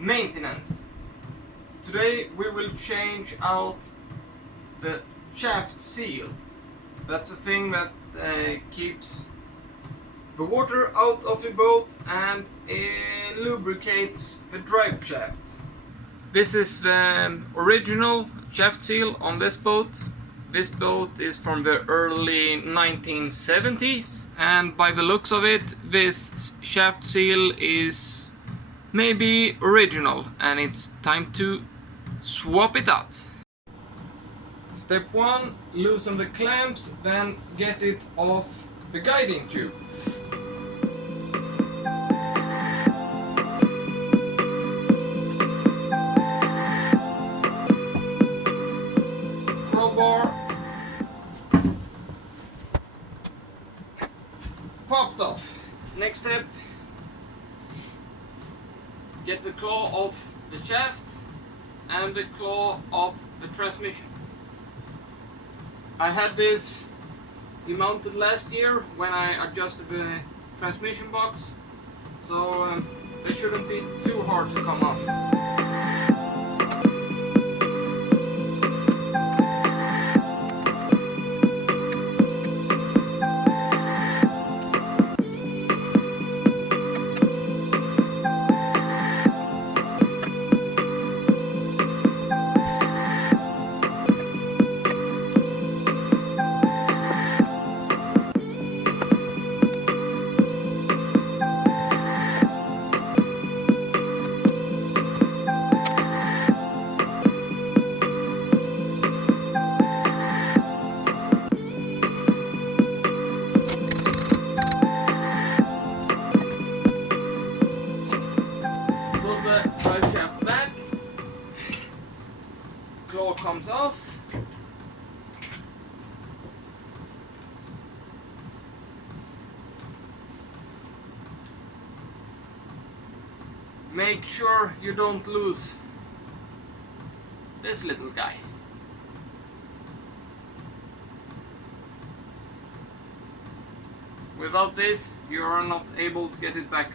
Maintenance. Today we will change out the shaft seal. That's a thing that keeps the water out of the boat and lubricates the drive shaft. This is the original shaft seal on this boat. This boat is from the early 1970s, and by the looks of it, this shaft seal is maybe original, and it's time to swap it out. Step 1, loosen the clamps, then get it off the guiding tube. Crowbar popped off. Next step, get the claw off the shaft and the claw off the transmission. I had this demounted last year when I adjusted the transmission box, so they shouldn't be too hard to come off. Drive shaft back, claw comes off, make sure you don't lose this little guy. Without this, you are not able to get it back.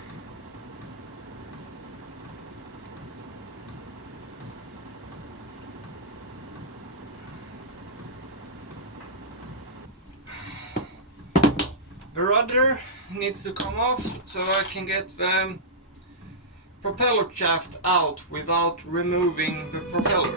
The rudder needs to come off so I can get the propeller shaft out without removing the propeller.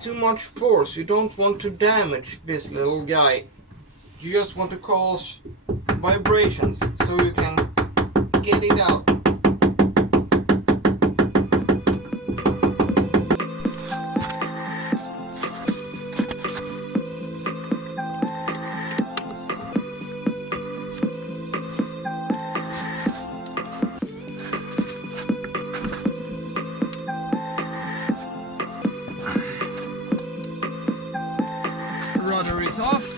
Too much force. You don't want to damage this little guy. You just want to cause vibrations so you can get it out. Rudder is off.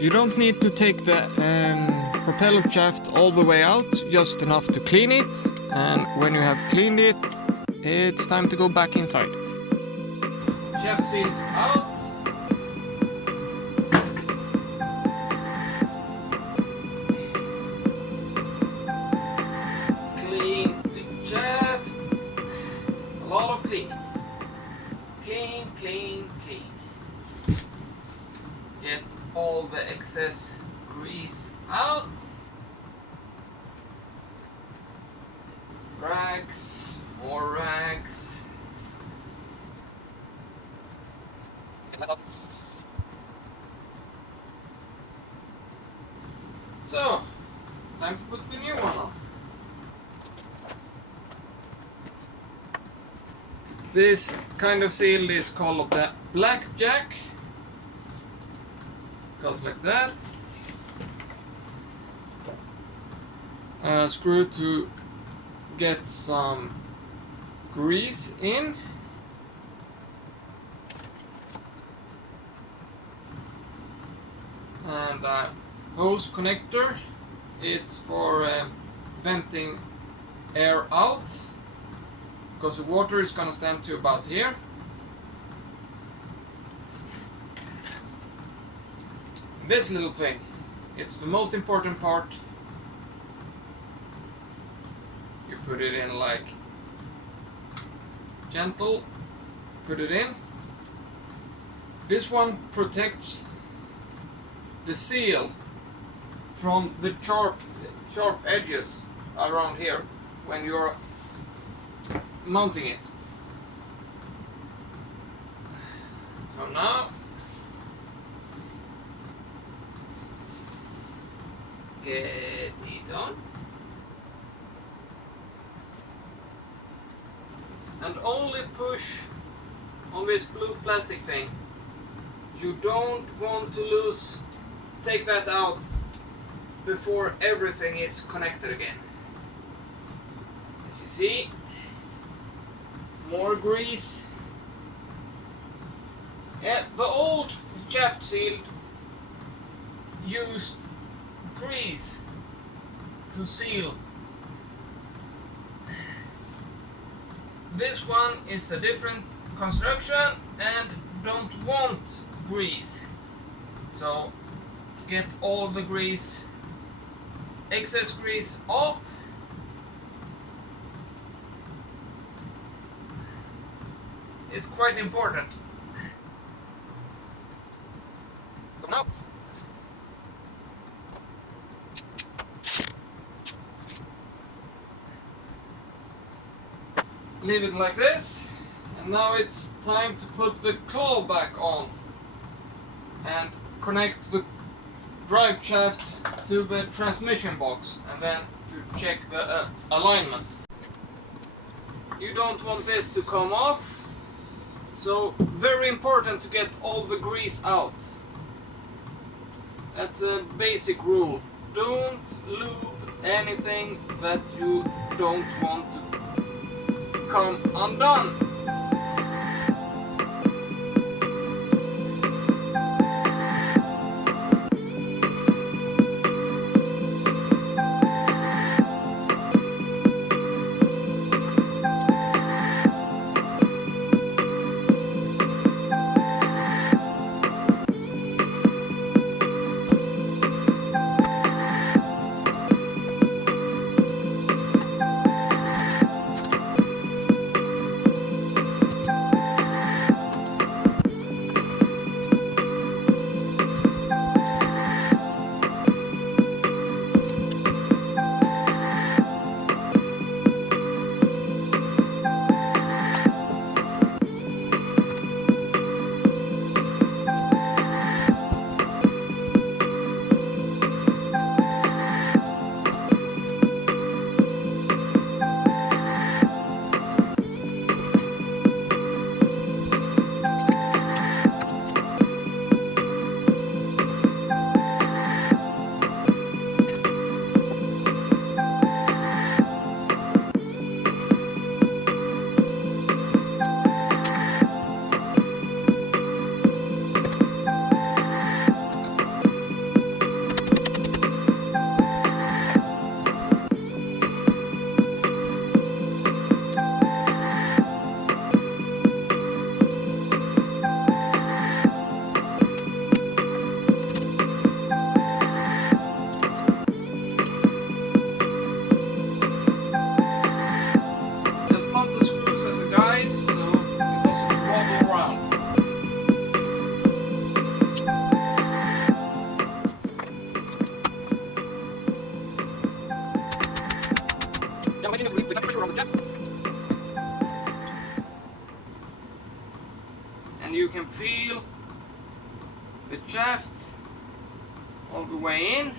You don't need to take the propeller shaft all the way out, just enough to clean it, and when you have cleaned it, it's time to go back inside. Shaft seal out. Clean the shaft. A lot of cleaning. Clean, clean, clean. Get all the excess grease out. Rags, more rags. So, time to put the new one on. This kind of seal is called the blackjack. Goes like that. Screw to get some grease in. And a hose connector. It's for venting air out, because the water is gonna stand to about here. This little thing, it's the most important part. You put it in like gentle, put it in. This one protects the seal from the sharp edges around here when you're mounting it. So now get it on. And only push on this blue plastic thing. You don't want to take that out before everything is connected again. As you see, more grease. Yeah, the old shaft seal used grease to seal. This one is a different construction and don't want grease. So get all the grease, excess grease off. It's quite important. So now leave it like this, and now it's time to put the claw back on and connect the drive shaft to the transmission box, and then to check the alignment. You don't want this to come off, so very important to get all the grease out. That's a basic rule. Don't lube anything that you don't want to come undone. And you can feel the shaft all the way in.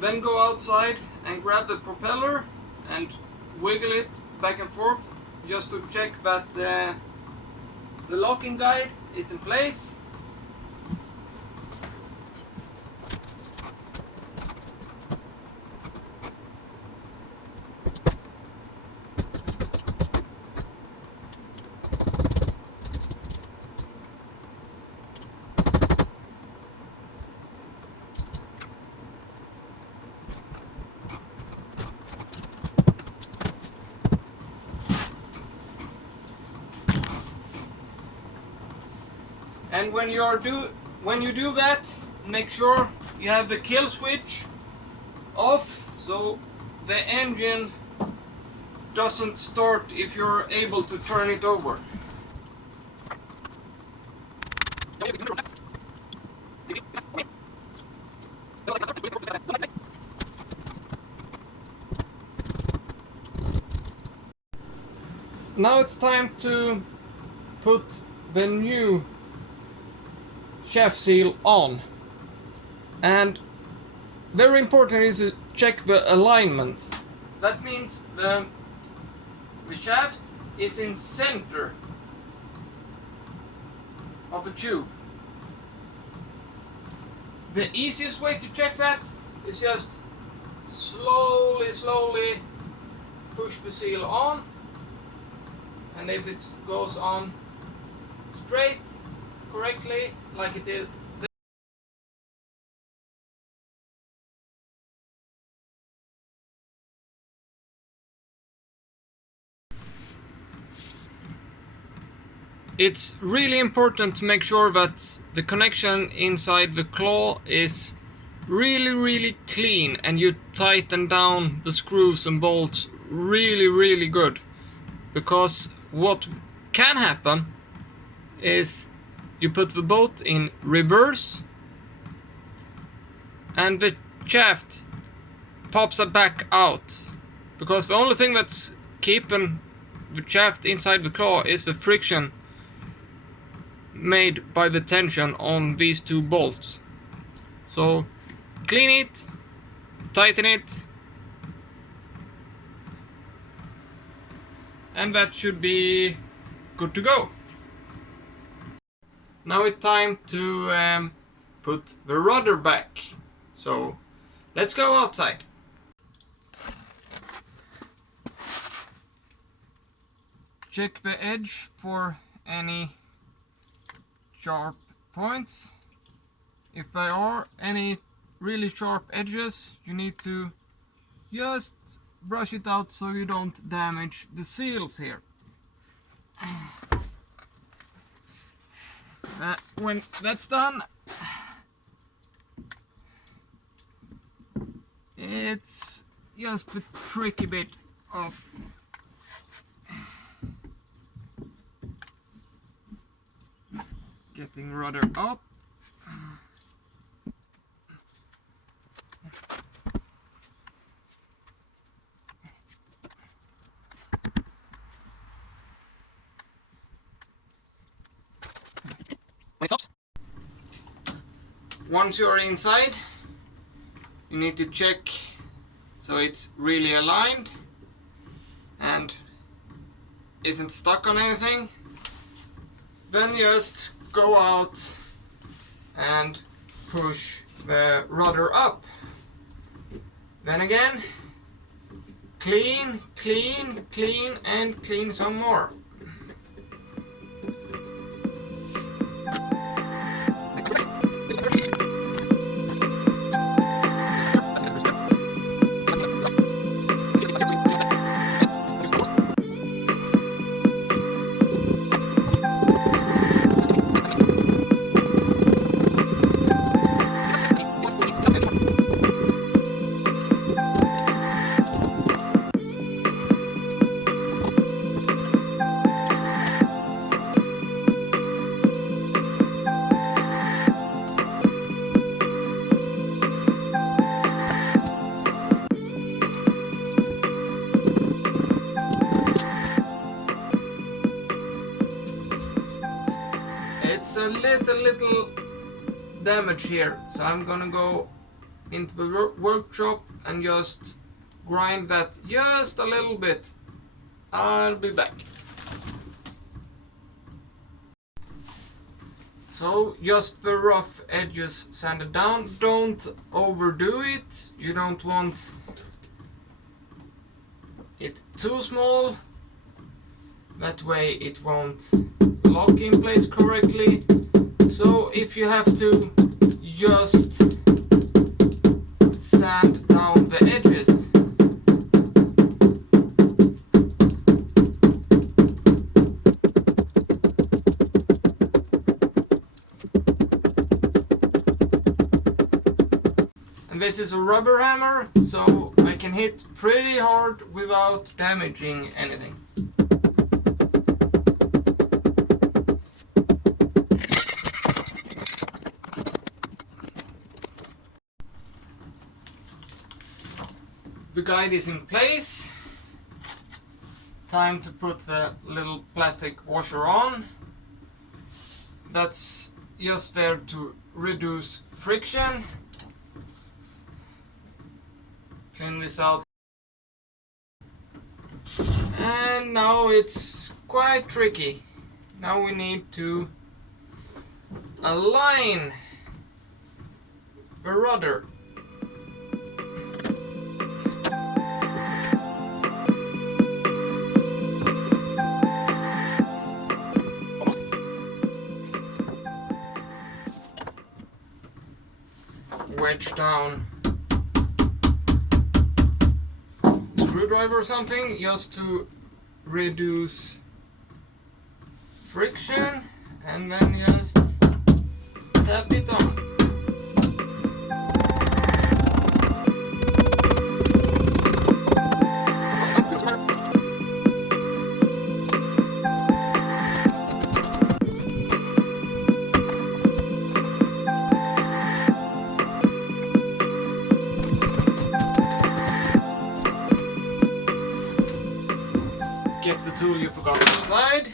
Then go outside and grab the propeller and wiggle it back and forth just to check that the locking guide is in place. And when you do that, make sure you have the kill switch off so the engine doesn't start if you're able to turn it over. Now it's time to put the new shaft seal on, and very important is to check the alignment. That means the shaft is in center of the tube. The easiest way to check that is just slowly push the seal on, and if it goes on straight correctly like it did, it's really important to make sure that the connection inside the claw is really clean and you tighten down the screws and bolts really good, because what can happen is you put the boat in reverse and the shaft pops it back out, because the only thing that's keeping the shaft inside the claw is the friction made by the tension on these two bolts. So clean it, tighten it, and that should be good to go. Now it's time to put the rudder back. So let's go outside. Check the edge for any sharp points. If there are any really sharp edges, you need to just brush it out so you don't damage the seals here. When that's done, it's just the tricky bit of getting rudder up. Once you're inside, you need to check so it's really aligned and isn't stuck on anything. Then just go out and push the rudder up. Then again, clean and clean some more. it's a little damage here, so I'm gonna go into the workshop and just grind that just a little bit. I'll be back. So just the rough edges sanded down. Don't overdo it. You don't want it too small. That way it won't lock in place correctly. So if you have to, just sand down the edges. And this is a rubber hammer, so I can hit pretty hard without damaging anything. The guide is in place. Time to put the little plastic washer on. That's just there to reduce friction. Clean this out. And now it's quite tricky. Now we need to align the rudder. Wedge down screwdriver or something just to reduce friction, and then just tap it on. Get the tool you forgot inside.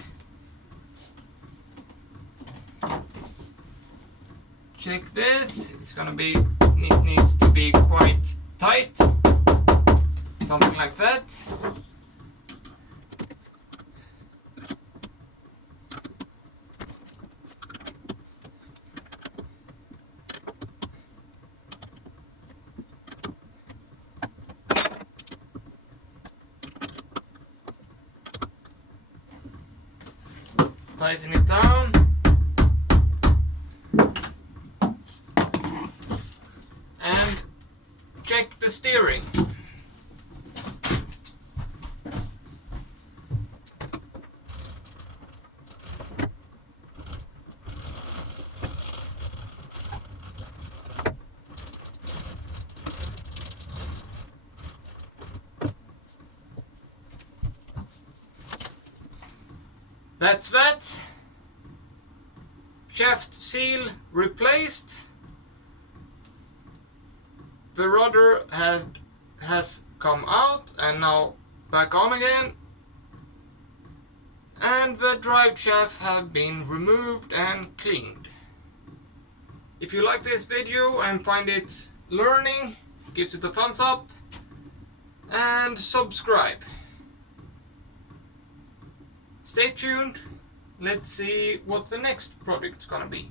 Check this. It's gonna be, it needs to be quite tight. Something like that. Tighten it down. And check the steering. That's that. Shaft seal replaced. The rudder has come out and now back on again. And the drive shaft have been removed and cleaned. If you like this video and find it learning, give it a thumbs up and subscribe. Stay tuned. Let's see what the next project's gonna be.